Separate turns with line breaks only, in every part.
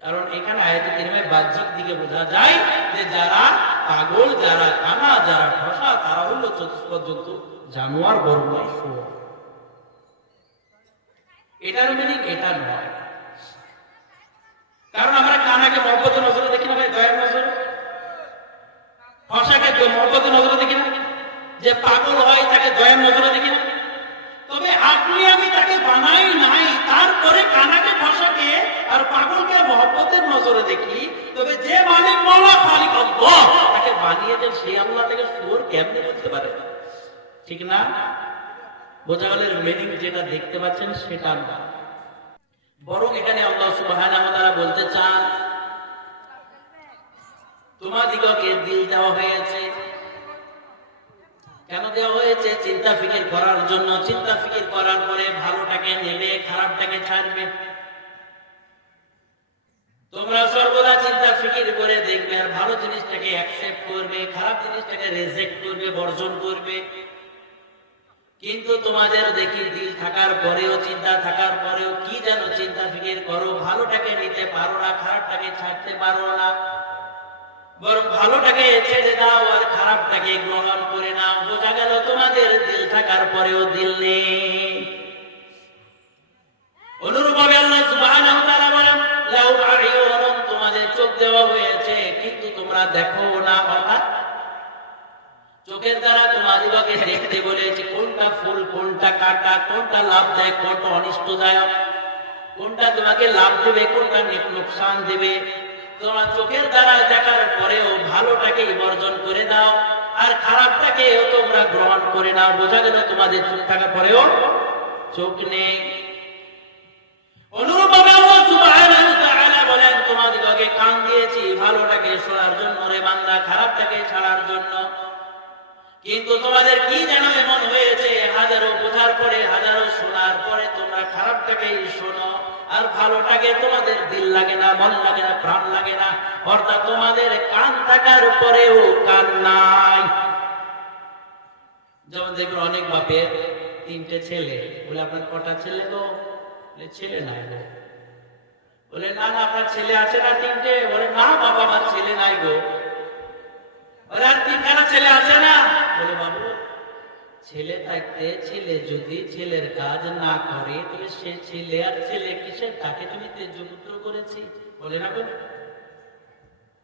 কারণ এখানে আয়াত বাহ্যিক দিকে বোঝা যায় যে যারা পাগল, যারা কানা, যারা ঠসা, তারা হলো চতুষ্পদ জন্তু জানোয়ার শুয়োর। এটার মিনিং এটা নয় কারণ আমরা কানাকে মহব্বত নজরে দেখি না ভাই দয়ার নজরে ঠসাকে মহব্বত নজরে দেখি না যে পাগল হয় তাকে দয়ার নজরে দেখি না তবে আপনি আমি তাকে বানাই নাই তারপরে কানাকে ঠসাকে আর পাগলকে মহব্বতের নজরে দেখি তবে যে মালিক মৌলা খালিক আল্লাহ বানিয়েছেন সেই আল্লাহ থেকে সুর কেমনে করতে পারে? ঠিক না? বোঝা গেল মিনিং যেটা দেখতে পাচ্ছেন সেটা না। বরং এখানে আল্লাহ ওয়া বলতে চান, তোমাদিগকে দিল দেওয়া হয়েছে। কেন দেওয়া হয়েছে? চিন্তা ফিকির করার জন্য। চিন্তা ফিকির করার পরে ভালোটাকে নেবে, খারাপটাকে ছাড়বে। তোমরা সর্বদা ভালো জিনিসটাকে অ্যাকসেপ্ট করবে, খারাপ জিনিসটাকে রেজেক্ট করবে, বর্জন করবে। কিন্তু তোমাদের দেখি দিল থাকার পরেও, চিন্তা থাকার পরেও কি যেন চিন্তা ফিকির করো, ভালোটাকে নিতে পারো না, খারাপটাকে ছাড়তে পারো না। বরং ভালোটাকে ছেড়ে দাও আর খারাপটাকে গ্রহণ করে নাও। বোঝা গেল তোমাদের দিল থাকার পরেও দিল নেই। অনুরূপভাবে আল্লাহ সুবহানাহু ওয়া তাআলা বলেন, লাউ আ'য়ুনুন তোমাদের চোখ দেওয়া হয়েছে। তোমরা দেখো না অর্থাৎ চোখের দ্বারা তোমাদিগকে দেখতে বলেছে কোনটা ফুল, কোনটা কাটা, কোনটা লাভ দেয় কোনটা অনিষ্টদায়ক? কোনটা তোমাকে লাভ দেবে, কোনটা লোকসান দেবে? তোমার চোখের দ্বারা দেখার পরেও ভালোটাকে বর্জন করে দাও আর খারাপটাকে তোমরা গ্রহণ করে নাও। বোঝা গেল তোমাদের চোখ থাকার পরেও চোখ নেই। অনুরূপভাবে কান দিয়েছি, ভালোটাকে শোনার জন্য রে বান্দা, খারাপটাকে ছাড়ার জন্য। কিন্তু তোমাদের কি যেন এমন হয়েছে, হাজারো বোঝার পরে, হাজারো শোনার পরে তোমরা খারাপটাকেই শোনো। আর ভালোটাকে তোমাদের দিল লাগে না, মন লাগে না, প্রাণ লাগে না। অর্থাৎ তোমাদের কান থাকার পরেও কান নাই। যেমন দেখবেন অনেক বাপের তিনটে ছেলে, বলে আপনার কটা ছেলে বলে, ছেলে নাই বলে, না না, আপনার ছেলে আছে না তিনটে? বলে, না, বাবা, আমার ছেলে নাই গো। বলে, আর তিনখানা ছেলে আছে না? বলে, বাবু, ছেলে থাকতে ছেলে যদি ছেলের কাজ না করে, তাহলে সে ছেলে আর ছেলে কিসের? তাকে তুমি তেজপুত্র করেছি। বলে, না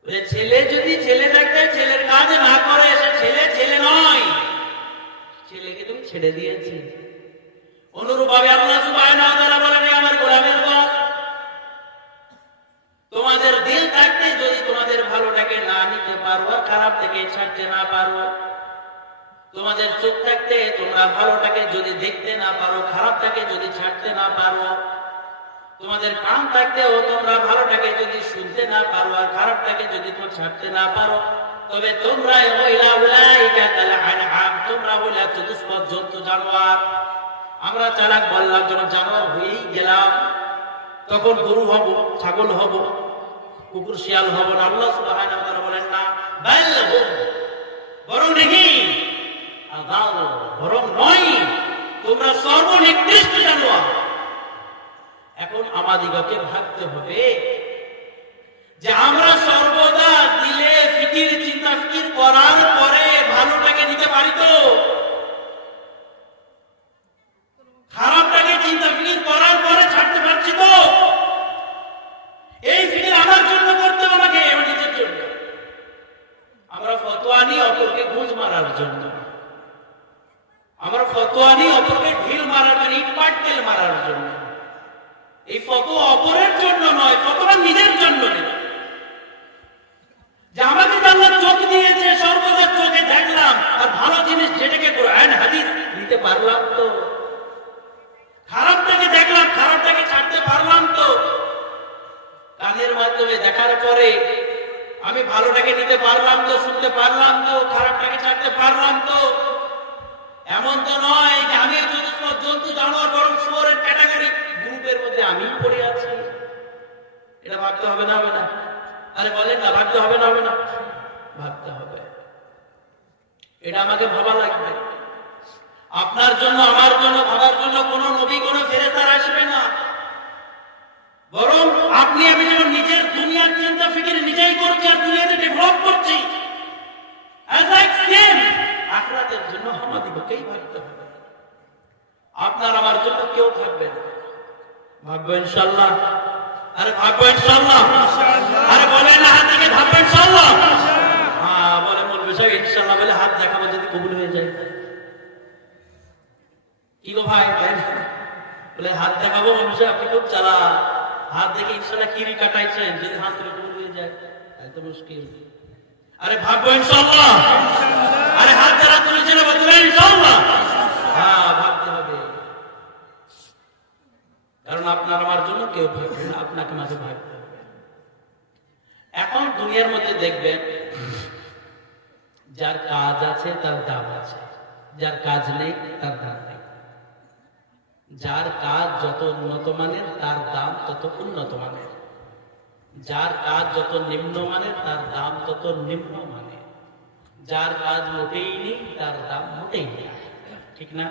বলে, ছেলে যদি ছেলে থাকতে ছেলের কাজ না করে, সে ছেলে ছেলে নয়। ছেলেকে তুমি ছেড়ে দিয়েছি। অনুরূপভাবে আল্লাহ খারাপ থেকে ছাড়তে না পারো। তোমাদের চোখ থাকতে তোমরা ভালোটাকে যদি দেখতে না পারো, খারাপটাকে যদি ছাড়তে না পারো। তোমাদের কান থাকতেও তোমরা ভালোটাকে যদি শুনতে না পারো আর খারাপটাকে যদি তো ছাড়তে না পারো, তবে তোমরা তোমরা ওইলা চতুষ্পদ জন্তু জানোয়ার। আমরা চালাক বললাম, যখন জানোয়ার হয়েই গেলাম, তখন গরু হব, ছাগল হব, কুকুর, শিয়াল হব না। আল্লাহ তাআলা বলেন, না। বরং নয়, তোমরা সর্বনিকৃষ্ট জানোয়ার। এখন আমাদিগকে ভাবতে হবে যে আমরা সর্বদা দিলে ফিকির চিন্তা ফিকির করার আমার ফতোয়া নেই অপরকে ঢিল মারার জন্য ইট পাটকেল মারার জন্য। এই ফতোয়া অপরের জন্য নয়, ফতোয়া নিজের জন্য নেই। যে আমাকে আল্লাহ চোখ দিয়েছে, সর্বদা চোখে দেখলাম, আর ভালো জিনিস যেটাকে কোরআন, হাদিস নিতে পারলাম তো। খারাপটাকে দেখলাম খারাপটাকে ছাড়তে পারলাম তো। কানের মাধ্যমে দেখার পরে আমি ভালোটাকে নিতে পারলাম তো, শুনতে পারলাম তো, খারাপটাকে ছাড়তে পারলাম তো। এমন তো নয় যে আমি জন্তু জানোয়ার বরং শুয়োরের ক্যাটাগরি। গ্রুপের মধ্যে আমি পড়ে আছি। এটা ভাবতে হবে না হবে না। আরে বলেন না ভাবতে হবে না হবে না। ভাবতে হবে। এটা আমাকে ভাবা লাগবে। আপনার জন্য আমার জন্য ভাবার জন্য কোন নবী কোন ফেরেস্তার আসবে না। বরং আপনি আমি যেমন নিজের দুনিয়ার চিন্তা ফিকির নিজেই করছি আর দুনিয়াতে ডেভেলপ করছি। Like same, আখরাতের জন্য আমাদিগকেই হবে। আপনার আমার জন্য কেউ থাকবে না। ভাববো ইনশাল্লাহ আরে ভাববো ইনশাল্লাহ আরে বলে না, হাত থেকে ভাববো ইনশাল্লাহ হ্যাঁ বলে মূল বিষয় ইনশাল্লাহ বলে হাত দেখাবো যদি কবুল হয়ে যায়। কি গো ভাই ভাই বলে হাত দেখাবো মানুষে আপনি খুব চালা হাত দেখে ইনশাল্লাহ কিরি কাটাইছেন যদি হাত কবুল হয়ে যায়, তাহলে তো মুশকিল। আরে ভাববো ইনশাল্লাহ আরে হাত যারা তুলেছিল বলবে ইনশাল্লাহ হ্যাঁ ভাবতে হবে। কারণ আপনার আমার জন্য কেউ ভাববে না, আপনাকে মাঝে ভাবতে হবে এখন দুনিয়ার মধ্যে দেখবেন, যার কাজ আছে, তার দাম আছে। যার কাজ নেই, তার দাম নেই। যার কাজ যত উন্নত মানের, তার দাম তত উন্নত মানের। যার কাজ যত নিম্ন মানের তার দাম তত নিম্ন মানের যার কাজ মোটেই নেই, তার দাম মোটেই নেই। ঠিক না?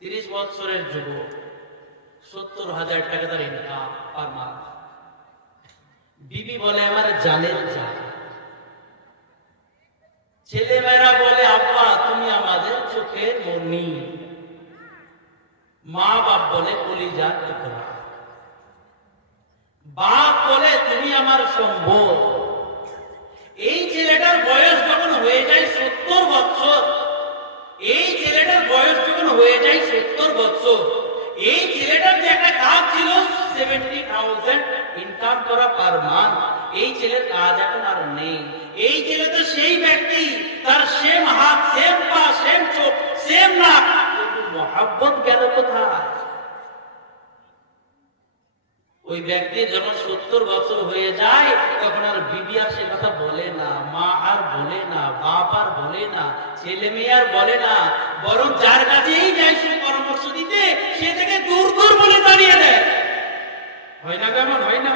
তিরিশ বছরের যুবক, সত্তর হাজার টাকা তার ইনকাম পার মাস বিবি বলে, আমার জানের জান ছেলেমেয়েরা বলে, আব্বা, তুমি আমাদের চোখের মনি। মা বাপ বলে, কলিজার টুকরা। বাপ বলে, তুমি আমার সম্ভব এই ছেলেটার বয়স যখন হয়ে যায় সত্তর বছর এই ছেলেটার বয়স যখন হয়ে যায় সত্তর বছর এই ছেলেটার যে একটা কাজ ছিল সেভেন্টি থাউজেন্ড ইনকাম করা পার মান্থ এই ছেলের কাজ এখন আর নেই। এই ছেলে তো সেই ব্যক্তি, তার সেম হাত সেম পা সেম চোখ সেম নাক মহাব্বত গেল কোথায়? ওই ব্যক্তি যখন সত্তর বছর হয়ে যায়, তখন আর বিবি আর সে কথা বলে না, মা আর বলে না, বাপ আর বলে না, ছেলে মেয়ে আর বলে না, বরং যার কাছেই যায় সে পরামর্শ দিতে, সে থেকে দূর দূর বলে দাঁড়িয়ে দেয়। হয় না কেমন হয় না।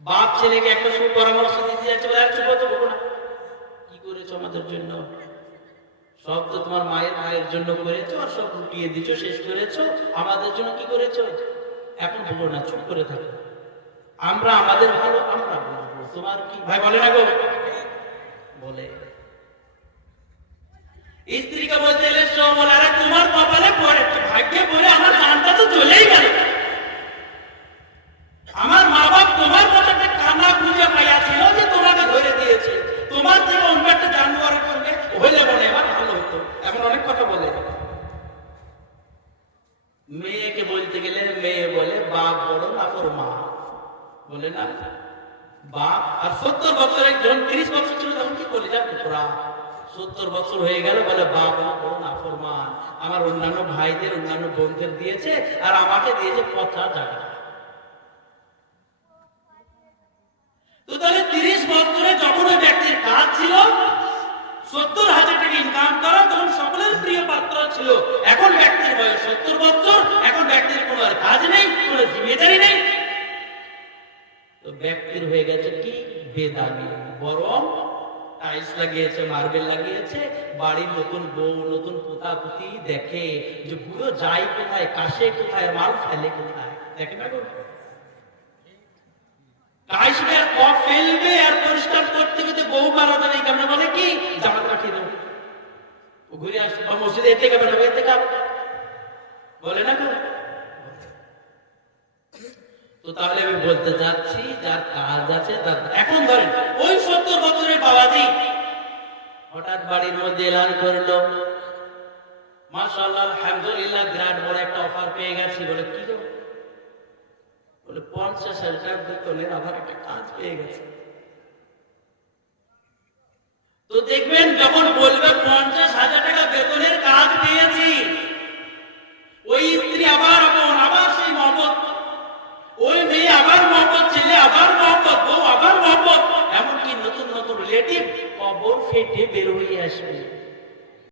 বাপ ছেলেকে একটা সময় পরামর্শ দিতে যাচ্ছে বলে আর চুপ হতে বলব না। কি করেছ আমাদের জন্য? সব তো তোমার মায়ের মায়ের জন্য করেছ, আর সব লুটিয়ে দিছো শেষ করেছ। আমাদের জন্য কি করেছ? এখন বলো না, চুপ করে থাকো। আমরা, আমাদের ভালো, আমরা বুঝব। তোমার কি ভাই, বলে না গো। বলে। স্ত্রীকে বলতে এলে সব বলে, আরে, তোমার কপালে পড়ে, ভাগ্যে বলে আমার জানটা তো চলেই গেল আমার মা বাপ তোমার মতো একটা কান্না খুঁজে পাইয়া ছিল যে তোমাকে ধরে দিয়েছে তোমার থেকে অন্য একটা জানুয়ারি করলে হইলে বলে এবার ভালো হতো এখন অনেক কথা বলে মেয়েকে বলতে গেলে মেয়ে বলে বাপ বড় নাফর মা বলে না। বাপ আর সত্তর বছরের যখন তিরিশ বছর ছিল, তখন কি বলে যা পুত্রা সত্তর বছর হয়ে গেল, বলে বাপ, আমার বড় নাফরমান। আমার অন্যান্য ভাইদের, অন্যান্য বোনদের দিয়েছে, আর আমাকে দিয়েছে পচা জায়গা। তো তাহলে তিরিশ বছরে যখন ওই ব্যক্তির কাজ ছিল, সত্তর হাজার টাকা ইনকাম করা, তখন সকলের প্রিয় পাত্র ছিল। এখন ব্যক্তির বয়স সত্তর বছর, এখন ব্যক্তির কোনো কাজ নেই, কোনো জিম্মেদারি নেই। ব্যক্তির হয়ে গেছে কি? বেদানি বরং লাগিয়েছে, মার্বেল লাগিয়েছে, বাড়ির নতুন বউ, নতুন পোতা পুতি দেখে যে বুড়ো যায় কোথায়, কাশে কোথায় মাল ফেলে কোথায়? দেখে না গো? আর পরিষ্কার করতে বলে কি? ঘুরে মসজিদে এতে বলে না? তো তাহলে আমি বলতে যার কাজ আছে তার এখন ধরেন, ওই সত্তর বছরের বাবাজি হঠাৎ বাড়ির মধ্যে এলান করল। আলহামদুলিল্লাহ, বিরাট বড় একটা অফার পেয়ে গেছি বলে কি বলে পঞ্চাশ হাজার বেতনের আবার একটা কাজ পেয়ে গেছে। তো দেখবেন যখন বলবে পঞ্চাশ হাজার টাকা বেতনের ফেটে বের হয়ে আসবে।